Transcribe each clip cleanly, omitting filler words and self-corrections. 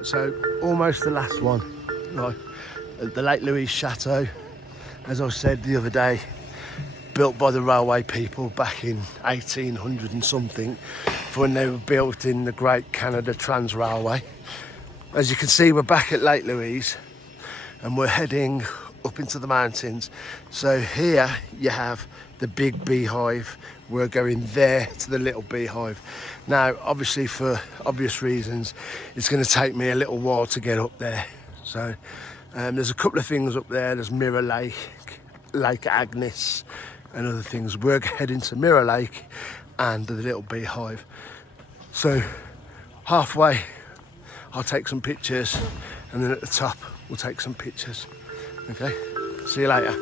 Right, so almost the last one. Right, at the Lake Louise Chateau, as I said the other day, built by the railway people back in 1800 and something, for when they were built in the Great Canada Trans Railway. As you can see, we're back at Lake Louise and we're heading up into the mountains. So here you have the Big Beehive. We're going there to the Little Beehive. Now, obviously for obvious reasons, it's going to take me a little while to get up there. So there's a couple of things up there. There's Mirror Lake, Lake Agnes and other things. We're heading to Mirror Lake and the Little Beehive. So halfway I'll take some pictures, and then at the top we'll take some pictures. Okay, see you later.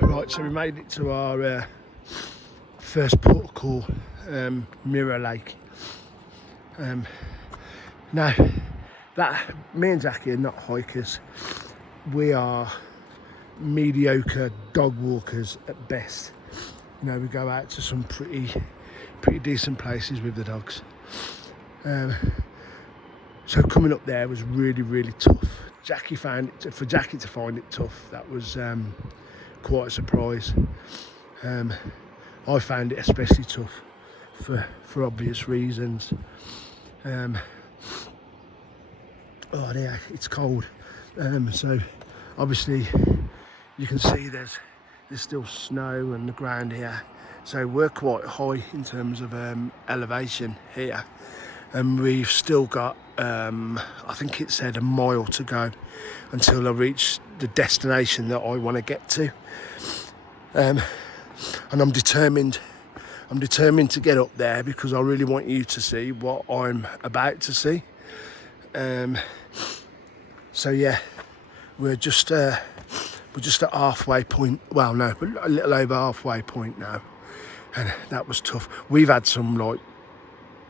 Right, so we made it to our first port of call, Mirror Lake. Now, me and Jackie are not hikers. We are mediocre dog walkers at best. You know, we go out to some pretty decent places with the dogs. So coming up there was really tough. For Jackie to find it tough, that was quite a surprise. I found it especially tough for obvious reasons. Oh dear, it's cold. So obviously you can see there's still snow on the ground here. So we're quite high in terms of elevation here, and we've still got I think it said a mile to go until I reach the destination that I want to get to. And I'm determined to get up there because I really want you to see what I'm about to see. So yeah, we're just at halfway point. Well, no, a little over halfway point now, and that was tough. We've had some like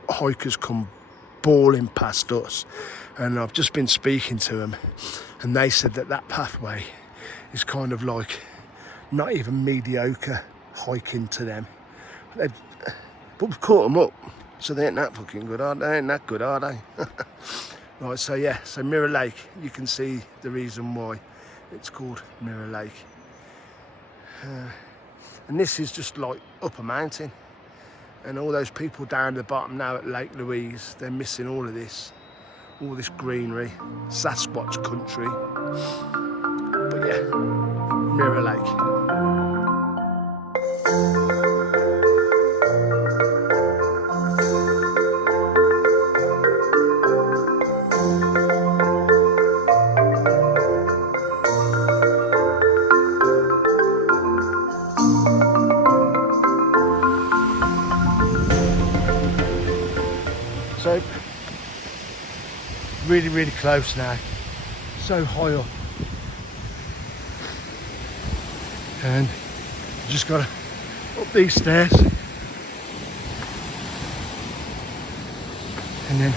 hikers come bawling past us, and I've just been speaking to them, and they said that pathway is kind of like not even mediocre hiking to them. But we've caught them up, so they ain't that fucking good, are they? They ain't that good, are they? Right, so yeah, so Mirror Lake, you can see the reason why it's called Mirror Lake. And this is just like up a mountain, and all those people down at the bottom now at Lake Louise, they're missing all this greenery, Sasquatch country. But yeah, Mirror Lake. So really close now, so high up, and just got to up these stairs and then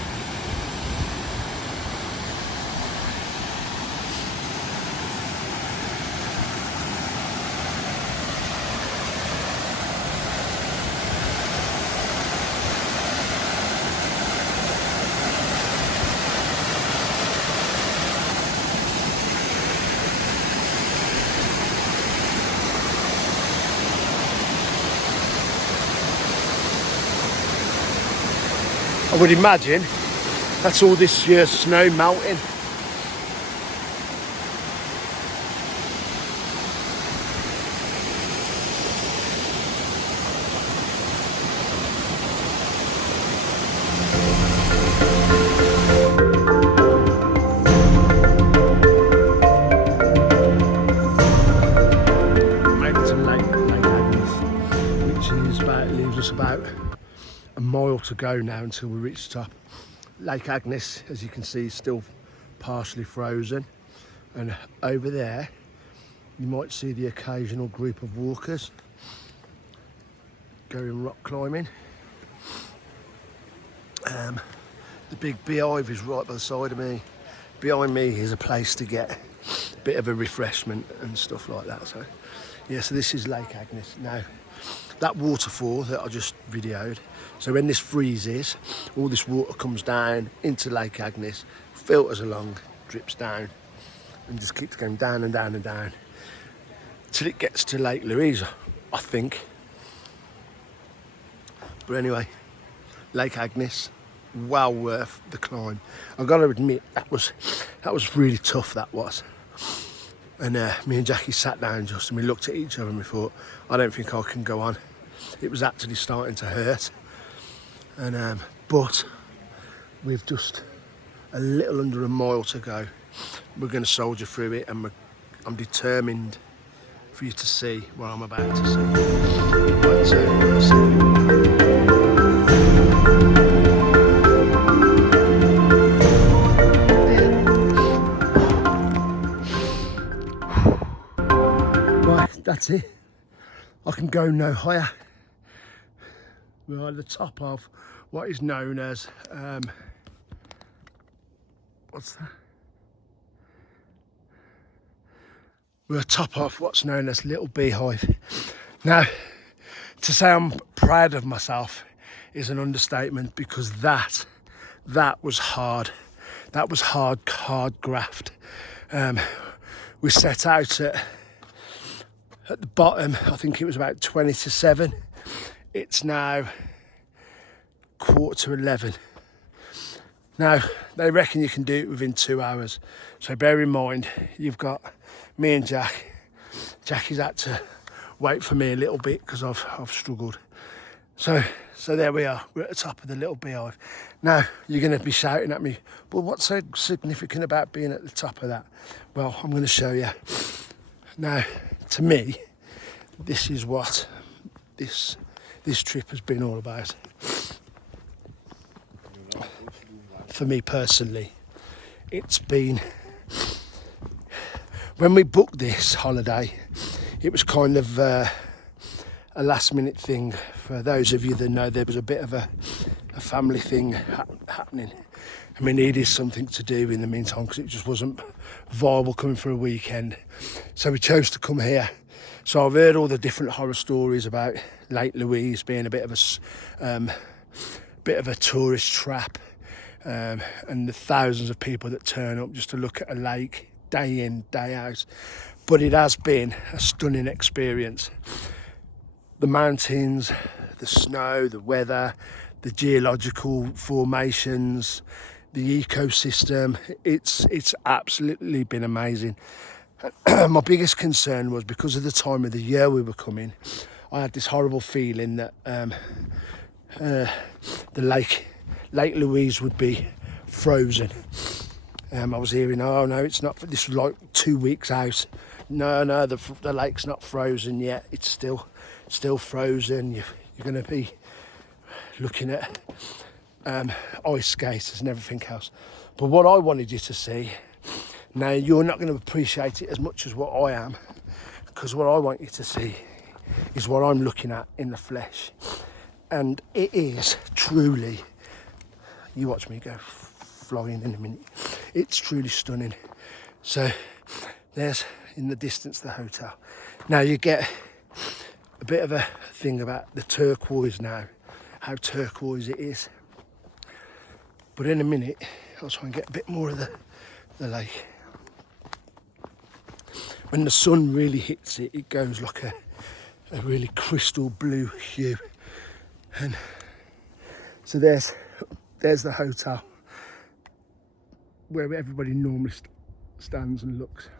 I would imagine that's all this year's snow melting. Made it to Lake Agnes, which is leaves us about a mile to go now until we reach the top. Lake Agnes, as you can see, is still partially frozen, and over there you might see the occasional group of walkers going rock climbing. The big beehive is right by the side of me. Behind me is a place to get a bit of a refreshment and stuff like that. So yeah, so this is Lake Agnes. Now, that waterfall that I just videoed, so when this freezes, all this water comes down into Lake Agnes, filters along, drips down, and just keeps going down and down and down till it gets to Lake Louise, I think. But anyway, Lake Agnes, well worth the climb. I've got to admit, that was really tough, that was. And me and Jackie sat down just and we looked at each other and we thought, I don't think I can go on. It was actually starting to hurt. And but we've just a little under a mile to go. We're going to soldier through it, and I'm determined for you to see what I'm about to see. Right, so that's it. I can go no higher. We're at the top of what is known as what's that? We're at top of what's known as Little Beehive. Now, to say I'm proud of myself is an understatement, because that was hard. That was hard graft. We set out at the bottom, I think it was about 20 to 7. It's now 11:15. Now, they reckon you can do it within 2 hours. So bear in mind, you've got me and Jack. Jackie's had to wait for me a little bit because I've struggled. So there we are. We're at the top of the Little Beehive. Now, you're going to be shouting at me, but what's so significant about being at the top of that? Well, I'm going to show you. Now, to me, this is what this trip has been all about. For me personally, it's been, when we booked this holiday, it was kind of a last minute thing. For those of you that know, there was a bit of a family thing happening, and we needed something to do in the meantime because it just wasn't viable coming for a weekend. So we chose to come here. So I've heard all the different horror stories about Lake Louise being a bit of a tourist trap, and the thousands of people that turn up just to look at a lake day in, day out. But it has been a stunning experience. The mountains, the snow, the weather, the geological formations, the ecosystem, it's absolutely been amazing. My biggest concern was because of the time of the year we were coming, I had this horrible feeling that the Lake Louise would be frozen. I was hearing, oh no, it's not. This was like 2 weeks out. No, the lake's not frozen yet. It's still frozen. You're going to be looking at ice skaters and everything else. But what I wanted you to see, now you're not going to appreciate it as much as what I am, because what I want you to see is what I'm looking at in the flesh. And it is truly, you watch me go flying in a minute, it's truly stunning. So there's in the distance the hotel. Now you get a bit of a thing about the turquoise now, how turquoise it is. But in a minute, I'll try and get a bit more of the lake. When the sun really hits it, it goes like a really crystal blue hue. And so there's the hotel where everybody normally stands and looks.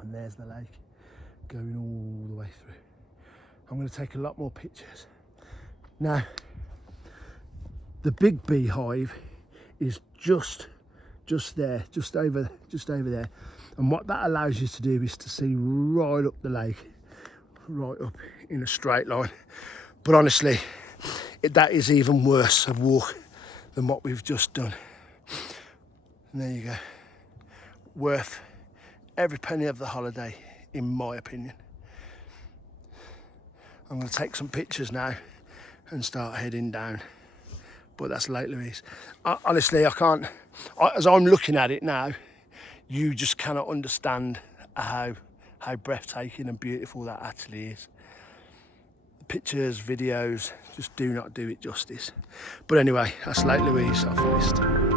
And there's the lake going all the way through. I'm going to take a lot more pictures. Now, the big beehive is just there, just over there. And what that allows you to do is to see right up the lake, right up in a straight line. But honestly, that is even worse a walk than what we've just done. And there you go. Worth every penny of the holiday, in my opinion. I'm going to take some pictures now and start heading down. but that's Lake Louise. Honestly, I can't, as I'm looking at it now, you just cannot understand how breathtaking and beautiful that actually is. The pictures, videos, just do not do it justice. But anyway, that's Lake Louise. I've finished.